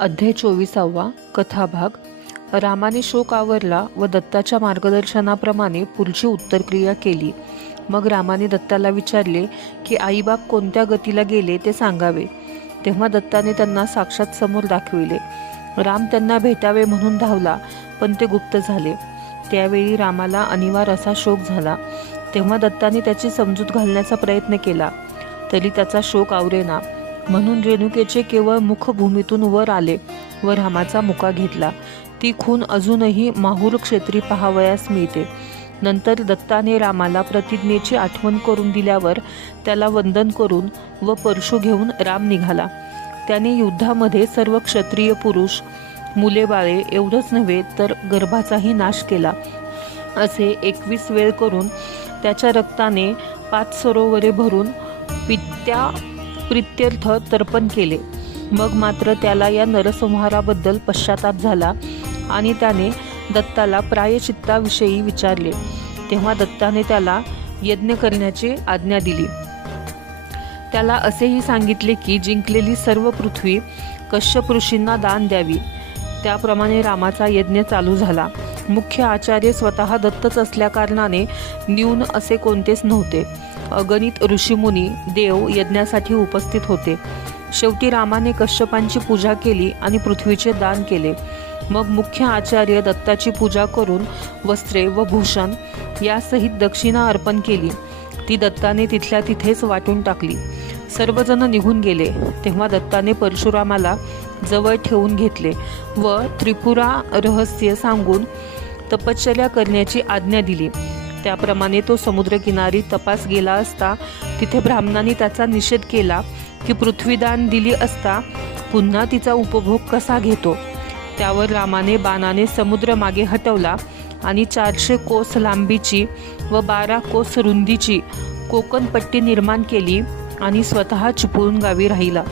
अध्याय 24 कथाभाग. रामाने शोक आवरला व दत्ताच्या मार्गदर्शनाप्रमाणे पुढची उत्तरक्रिया केली. मग रामाने दत्ताला विचारले की आईबाप कोणत्या गतीला गेले ते सांगावे. तेव्हा दत्ताने त्यांना साक्षात समोर दाखविले. राम त्यांना भेटावे म्हणून धावला, पण ते गुप्त झाले. त्यावेळी रामाला अनिवार्य असा शोक झाला. तेव्हा दत्ताने त्याची समजूत घालण्याचा प्रयत्न केला, तरी त्याचा शोक आवरेना. म्हणून रेणुकेचे केवळ मुख भूमीतून वर आले व रामाचा मुका घेतला. ती खून अजूनही माहूर क्षेत्री पाहावयास मिळते. नंतर दत्ताने रामाला प्रतिज्ञेची आठवण करून दिल्यावर त्याला वंदन करून व परशु घेऊन राम निघाला. त्याने युद्धामध्ये सर्व क्षत्रिय पुरुष, मुले बाळे एवढंच नव्हे तर गर्भाचाही नाश केला. असे 21 वेळ करून त्याच्या रक्ताने 5 सरोवरे भरून प्रीत्यर्थ तर्पण केले. मग मात्र त्याला या नरसंहाराबद्दल पश्चाताप झाला आणि त्याने दत्ताला प्रायश्चित्ताविषयी विचारले. तेव्हा दत्ताने त्याला यज्ञ करण्याची आज्ञा दिली. त्याला असेही सांगितले की जिंकलेली सर्व पृथ्वी कश्यप ऋषींना दान द्यावी. त्याप्रमाणे रामाचा यज्ञ चालू झाला. मुख्य आचार्य स्वतः दत्तच असल्याकारणाने न्यून असे कोणतेच नव्हते. अगणित ऋषीमुनी देव यज्ञासाठी उपस्थित होते. शेवटी रामाने कश्यपांची पूजा केली आणि पृथ्वीचे दान केले. मग मुख्य आचार्य दत्ताची पूजा करून वस्त्रे व भूषण यासहित दक्षिणा अर्पण केली. ती दत्ताने तिथल्या तिथेच वाटून टाकली. सर्वजण निघून गेले. तेव्हा दत्ताने परशुरामाला जवळ ठेवून घेतले व त्रिपुरा रहस्य सांगून तपश्चर्या करण्याची आज्ञा दिली. त्याप्रमाणे तो समुद्रकिनारी तपास गेला असता तिथे ब्राह्मणांनी त्याचा निषेध केला की पृथ्वीदान दिली असता पुन्हा तिचा उपभोग कसा घेतो. त्यावर रामाने बाणाने समुद्र मागे हटवला आणि 400 कोस लांबीची व 12 कोस रुंदीची कोकणपट्टी निर्माण केली आणि स्वतः चिपळूण गावी राहिला.